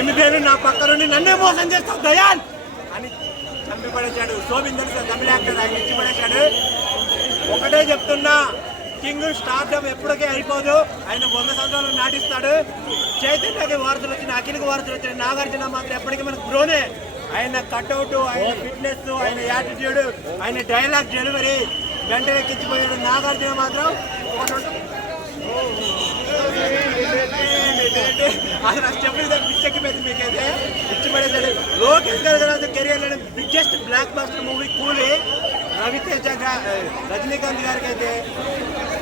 8 ఏళ్ళు నా పక్క నుండి నన్నే మోసం చేస్తావు దయాన్ అని చంపి పడేశాడు. శోభిన్ తెలుసు తమిళ యాక్టర్, ఆయన ఇచ్చి పడేశాడు. ఒకటే చెప్తున్నా, కింగ్ స్టార్డమ్ ఎప్పటికే అయిపోదు. ఆయన 100 సంవత్సరాలు నాటిస్తాడు. చైతన్యకి వారసులు వచ్చిన, అఖిల్కి వారసులు వచ్చిన, నాగార్జున మాత్రం ఎప్పటికీ మనకు బ్రోనే. ఆయన కట్అవుట్, ఆయన ఫిట్నెస్, ఆయన యాటిట్యూడ్, ఆయన డైలాగ్ డెలివరీ వెంటనే ఎక్కించిపోయాడు. నాగార్జున మాత్రం అసలు చెప్పేది పిచ్చెక్కిపోయింది మీకైతే, పిచ్చి పడేసాడు. లోకేష్ గారు career biggest block buster movie కూలీ. రవితేజ రజనీకాంత్ గారికి అయితే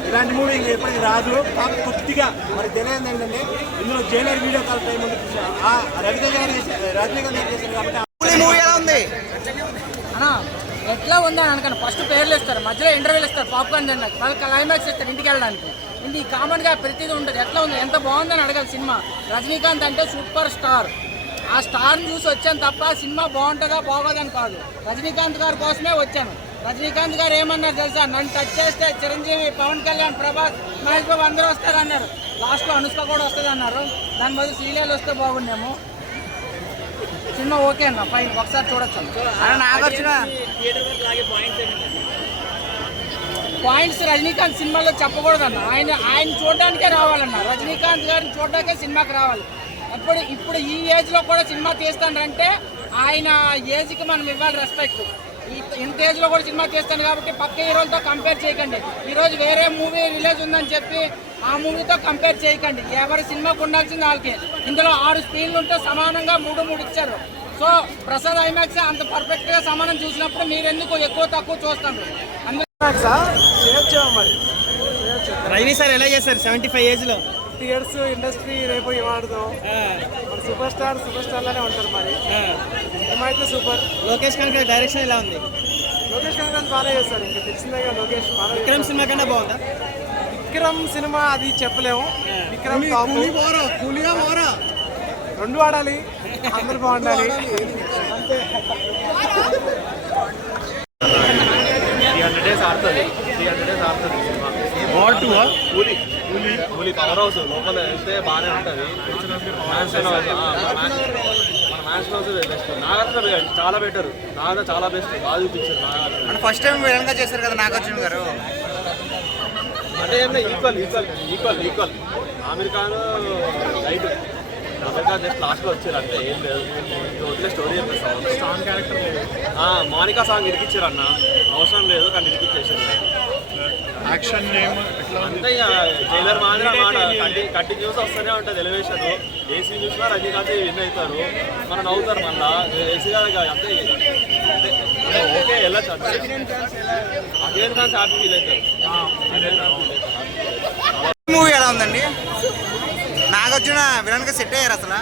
ఇలాంటి మూవీ ఇంకా ఎప్పటికీ రాదు. కొద్దిగా మరి తెలియదు ఏంటంటే ఇందులో Jailer video call time Raviteja గారు రజనీకాంత్ గారు చేశారు కాబట్టి మూవీ ఎలా ఉంది ఎట్లా ఉందని అనకండి. ఫస్ట్ పేర్లు ఇస్తారు, మధ్యలో ఇంటర్వ్యూలు ఇస్తారు, పాప్కార్న్ తిన్నాక మళ్ళీ క్లైమాక్స్ ఇస్తారు ఇంటికి వెళ్ళడానికి. ఇది కామన్గా ప్రతిదీ ఉంటుంది. ఎట్లా ఉంది, ఎంత బాగుందని అడగాలి. సినిమా రజనీకాంత్ అంటే సూపర్ స్టార్. ఆ స్టార్ని చూసి వచ్చాను తప్ప సినిమా బాగుంటుందా బాగోదని కాదు. రజనీకాంత్ గారి కోసమే వచ్చాను. రజనీకాంత్ గారు ఏమన్నారు తెలుసా, నన్ను టచ్ చేస్తే చిరంజీవి, పవన్ కళ్యాణ్, ప్రభాస్, మహేష్ బాబు అందరూ వస్తారన్నారు. లాస్ట్లో అనుష్క కూడా వస్తుంది అన్నారు. దాని బదులు శ్రీలీల వస్తే బాగుండేమో. సినిమా ఓకే అన్న, ఫైన్, ఒకసారి చూడొచ్చు. పాయింట్స్ రజనీకాంత్ సినిమాలో చెప్పకూడదన్న. ఆయన చూడడానికే రావాలన్న. రజనీకాంత్ గారిని చూడడానికే సినిమాకి రావాలి. ఇప్పుడు ఈ ఏజ్లో కూడా సినిమా తీస్తానంటే ఆయన ఏజ్కి మనం ఇవ్వాలి రెస్పెక్ట్. ఇంత ఏజ్లో కూడా సినిమా తీస్తాను కాబట్టి పక్క హీరోలతో కంపేర్ చేయకండి. ఈరోజు వేరే మూవీ రిలీజ్ ఉందని చెప్పి ఆ మూవీతో కంపేర్ చేయకండి. ఎవరి సినిమాకు ఉండాల్సింది వాళ్ళకి. ఇందులో 6 స్క్రీన్లు ఉంటే సమానంగా 3 ఇచ్చారు. సో ప్రసాద్ ఐమాక్స్ అంత పర్ఫెక్ట్గా సమానం చూసినప్పుడు మీరు ఎందుకు ఎక్కువ తక్కువ చూస్తారు? రజనీ సార్ ఎలా చేశారు 75 ఏజ్లో? ఇయర్స్ ఇండస్ట్రీ రేపు ఇవ్వడదు. సూపర్ స్టార్ లానే ఉంటారు. మరి ఏమైతే సూపర్. లోకేష్ కనుక డైరెక్షన్ ఎలా ఉంది? లోకేష్ కనుక బాగా చేస్తారు. ఇంకా తెలిసిందే కదా, లోకేష్ విక్రమ్ సినిమా కన్నా బాగుందా? విక్రమ్ సినిమా అది చెప్పలేము. విక్రమ్ రెండు ఆడాలి, అందరు బాగుండాలి. పవర్ హౌస్ లోపల వెళ్తే బాగానే ఉంటుంది. మన మ్యాచ్ హౌస్ బెస్ట్. నాగార్జున చాలా బెటర్. నాగార్జున చాలా బెస్ట్, బాగా చూపించారు. నాగార్జున ఫస్ట్ టైం విలన్గా చేశారు కదా నాగార్జున గారు. అంటే equal America right. America just లాస్ట్లో వచ్చారు అంతే, ఏం లేదు. వదిలే స్టోరీ చెప్పేస్తాను. స్ట్రాంగ్ క్యారెక్టర్ మోనికా సాంగ్ ఇరికిచ్చారు అన్న, అవసరం లేదు కానీ ఇరికిచ్చేసారు. యాక్షన్ అంతే ఇక జైలర్ మాదిరి అన్నమాట. కంటిన్యూస్ వస్తూనే ఉంటుంది ఎలివేషన్. ఏసీ చూసినా రజనీకాంత్ విన్ అవుతారు, మనం నవ్వుతారు. మళ్ళా ఏసీ కాదు అంతే. ఓకే వెళ్ళచ్చు అంతే. అఖిలేష్ ఖాన్ హ్యాపీ ఫీల్ అవుతారు. మూవీ ఎలా ఉందండి? నాగార్జున విలన్ గా సెట్ అయ్యారు అసలు?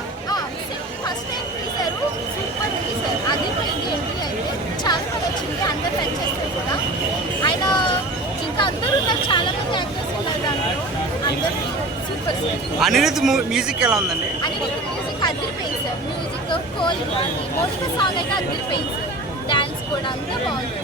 ఫస్ట్ టైం తీశారు, సూపర్ తీశారు. అదిపోయింది ఎంట్రీ అయితే చాలా బాగా వచ్చింది. అందరు లైక్ చేస్తారు కూడా. ఆయన ఇంకా అందరూ ఉన్నారు, చాలా మంది యాక్టర్స్ ఉన్నారు దాంట్లో. అందరూ సూపర్. అనిరుద్ధ్ మ్యూజిక్ ఎలా ఉందండి? అనిరుద్ధ్ మ్యూజిక్ అదిరిపోయింది సార్. మ్యూజిక్ కోల్ మోనికా సాంగ్ అయితే అదిరిపోయింది సార్. డాన్స్ కూడా అంతా బాగుంది.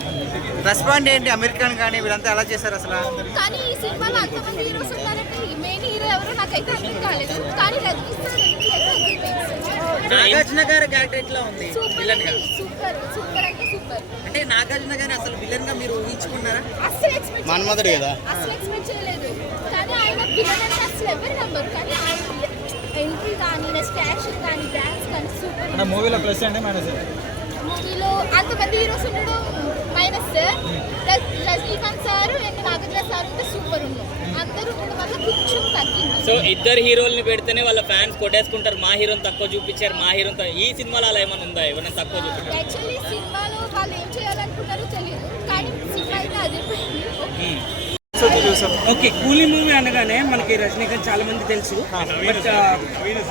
రెస్పాండ్ ఏంటి అమెరికన్ కానీ వీళ్ళంతా ఎలా చేశారు అసలు? కానీ ఈ సినిమాలో అంతమంది హీరోస్ ఉన్నారంటే మెయిన్ హీరో ఎవరో నాకైతే అర్థం కాలేదు. కానీ రజనీ సార్ ఎంట్రీ అయితే అదిరిపోయింది. నాగార్జున గారి క్యారెక్టర్ ఎట్లా ఉంది? సూపర్ అంటే సూపర్. అంటే నాగార్జున గారిని అసలు విలన్ గా మీరు ఊహించుకున్నారా? అస్సలు ఎక్స్పెక్ట్ మన్మధుడు కదా, అసలు ఎక్స్పెక్ట్ చేయలేదు. కానీ ఆయన విలన్ అంటే అసలు ఎవరు నమ్మరు. కానీ ఆయన ఎంట్రీ కానీ నెక్స్ట్ యాక్షన్ కానీ డాన్స్ కానీ సూపర్. మూవీలో ప్లస్ అండి మైనస్? మూవీలో అంతమంది హీరోస్ ఉండడం minus. Rajinikanth sir and Nagarjuna sir ఉంటే సూపర్ ఉన్నాం. అందరూ ఉండడం వల్ల కొంచెం తగ్గింది. సో ఇద్దరు హీరోల్ని పెడితేనే వాళ్ళ ఫ్యాన్స్ కొట్టేసుకుంటారు. మా హీరోని తక్కువ చూపించారు, మా హీరోని. ఈ సినిమాలో అలా ఏమైనా ఉందా? ఎవరైనా తక్కువ చూపించారు? యాక్చువల్లీ సినిమాలో వాళ్ళు ఏం చేయాలనుకున్నారో తెలియదు, కానీ సినిమా అయితే అదిరిపోయింది. ఓకే, కూలీ మూవీ అనగానే మనకి రజనీకాంత్ చాలా మంది తెలుసు. బట్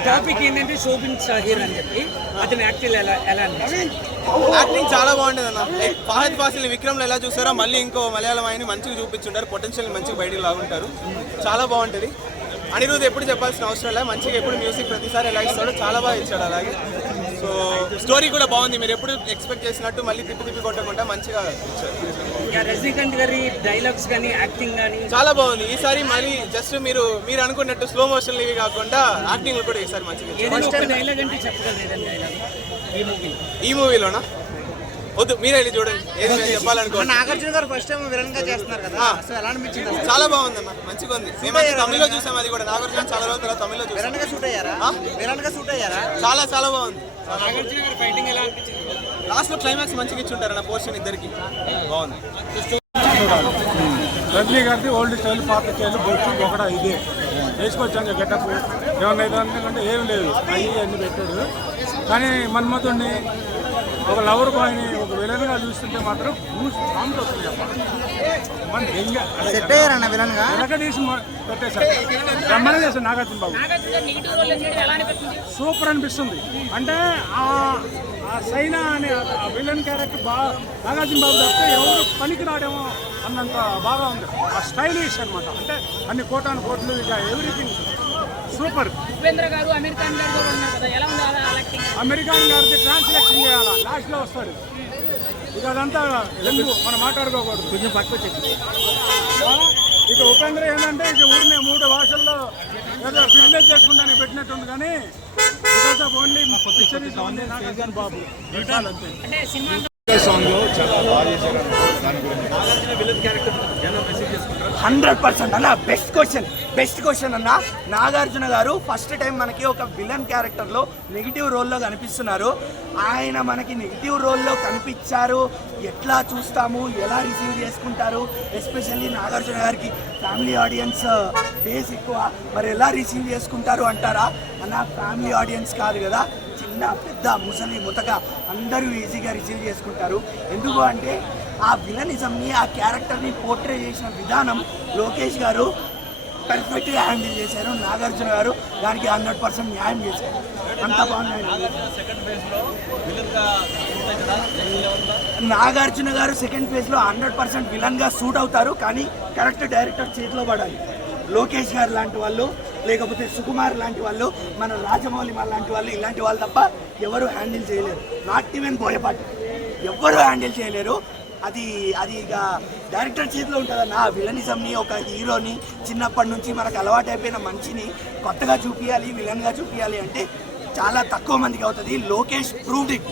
టాపిక్ ఏంటంటే శోభిన్ హీరో అని చెప్పి అతని యాక్టింగ్ ఎలా యాక్టింగ్ చాలా బాగుంటుంది అన్న. ఫహద్ ఫాసిల్ విక్రమ్లో ఎలా చూసారో మళ్ళీ ఇంకో మలయాళం ఆయన మంచిగా చూపించుంటారు. పొటెన్షియల్ మంచిగా బయటికి లాగుంటారు. చాలా బాగుంటుంది. అనిరుద్ధ్ ఎప్పుడు చెప్పాల్సిన అవసరం లేదు, మంచిగా ఎప్పుడు మ్యూజిక్ ప్రతిసారి ఎలా ఇస్తాడో చాలా బాగా ఇచ్చాడు. అలాగే సో స్టోరీ కూడా బాగుంది. మీరు ఎప్పుడు ఎక్స్పెక్ట్ చేసినట్టు మళ్ళీ తిప్పి కొట్టకుండా మంచిగా ఇచ్చారు. రజనీకాంత్ గారి డైలాగ్స్ కానీ యాక్టింగ్ కానీ చాలా బాగుంది. ఈసారి మళ్ళీ జస్ట్ మీరు అనుకున్నట్టు స్లో మోషన్ ఇవి కాకుండా యాక్టింగ్ కూడా ఈసారి మంచిగా ఇచ్చారు. డైలాగ్ అంటే చెప్పగలరు డైలాగ్ ఈ మూవీలోనా? వద్దు, మీరే వెళ్ళి చూడండి. ఏది నేను చెప్పాలనుకోండి. నాగార్జున గారు ఫస్ట్ టైం విలన్ గా చేస్తున్నారు కదా, సో ఎలా అనిపించింది? చాలా బాగుందన్న, మంచిగా ఉంది. మేమైతే తమిళ్లో చూసాం, అది కూడా నాగార్జున చాలా రోజుల తర్వాత తమిళ్లో చూసాం. విలన్ గా షూట్ అయ్యారా? చాలా చాలా బాగుంది. నాగార్జున గారి ఫైటింగ్ ఎలా అనిపించింది? లాస్ట్ లో క్లైమాక్స్ మంచిగా ఇచ్చుంటారు అన్న పోర్షన్ ఇద్దరికి బాగుంది. రజనీ గారిది ఓల్డ్ స్టైల్ పాత స్టైల్ బొచ్చు ఒకడా ఇదే వేసుకొచ్చాను గెటప్. ఏమన్నా ఏదంటే ఏం లేదు, అన్నీ పెట్టాడు. కానీ మన్మథుడిని ఒక లవర్ బాయ్ని ఒక విలన్గా చూస్తుంటే మాత్రం సాంగ్స్ వస్తుంది. మన సెట్ అయ్యారన్న విలన్ గా తీసి పెట్టేశారు. బ్రహ్మణ చేశారు నాగార్జున బాబు. సూపర్ అనిపిస్తుంది. అంటే ఆ సైనా అనే ఆ విలన్ క్యారెక్టర్ బాగా నాగార్జున బాబు తప్పితే ఎవరు పనికి రాడేమో అన్నంత బాగా ఉంది. ఆ స్టైలిష్ అనమాట. అంటే అన్ని కోటాను కోట్లు ఇక ఎవ్రీథింగ్ సూపర్. ఉపేంద్ర గారు అమెరికన్ గారు ఉన్నారు కదా, ఎలా ఉంది అమెరికన్ గారికి ట్రాన్స్లేషన్ చేయాలా, లాస్ట్లో వస్తాడు. ఇక అదంతా ఎందుకు మనం మాట్లాడుకోకూడదు, కొంచెం పట్టుకొచ్చేసి. ఇక ఉపేంద్ర ఏంటంటే ఇక ఊరినే 3 భాషల్లో ఏదో బిజినెస్ చేసుకుంటానికి పెట్టినట్టుంది. కానీ because of only pictures only Nagarjuna Babu అంతే. సాంగ్లో చాలా బాగా చేశారు. దాని గురించి 100% అన్న బెస్ట్ క్వశ్చన్ అన్న. నాగార్జున గారు ఫస్ట్ టైం మనకి ఒక విలన్ క్యారెక్టర్లో నెగిటివ్ రోల్లో కనిపిస్తున్నారు. ఆయన మనకి నెగిటివ్ రోల్లో కనిపించారు. ఎట్లా చూస్తాము, ఎలా రిసీవ్ చేసుకుంటారు, ఎస్పెషల్లీ నాగార్జున గారికి ఫ్యామిలీ ఆడియన్స్ బేస్ ఎక్కువ, మరి ఎలా రిసీవ్ చేసుకుంటారు అంటారా అన్న? ఫ్యామిలీ ఆడియన్స్ కాదు కదా, చిన్న పెద్ద ముసలి ముతక అందరూ ఈజీగా రిసీవ్ చేసుకుంటారు. ఎందుకు అంటే ఆ విలనిజంని, ఆ క్యారెక్టర్ని పోర్ట్రే చేసిన విధానం లోకేష్ గారు పర్ఫెక్ట్గా హ్యాండిల్ చేశారు. నాగార్జున గారు దానికి 100% న్యాయం చేశారు. అంత బాగున్నాయి. నాగార్జున గారు సెకండ్ ఫేజ్లో 100% విలన్గా సూట్ అవుతారు. కానీ కరెక్ట్ డైరెక్టర్ చేతిలో పడాలి. లోకేష్ గారు లాంటి వాళ్ళు, లేకపోతే సుకుమార్ లాంటి వాళ్ళు, మన రాజమౌళి లాంటి వాళ్ళు, ఇలాంటి వాళ్ళు తప్ప ఎవరు హ్యాండిల్ చేయలేరు. నాట్ ఈవెన్ బోయపాటి ఎవరు హ్యాండిల్ చేయలేరు. అది ఇక డైరెక్టర్ చేతిలో ఉంటుందన్న. ఆ విలనిజంని, ఒక హీరోని చిన్నప్పటి నుంచి మనకు అలవాటు అయిపోయిన మనిషిని కొత్తగా చూపించాలి, విలన్గా చూపించాలి అంటే చాలా తక్కువ మందికి అవుతుంది. Lokesh proved it.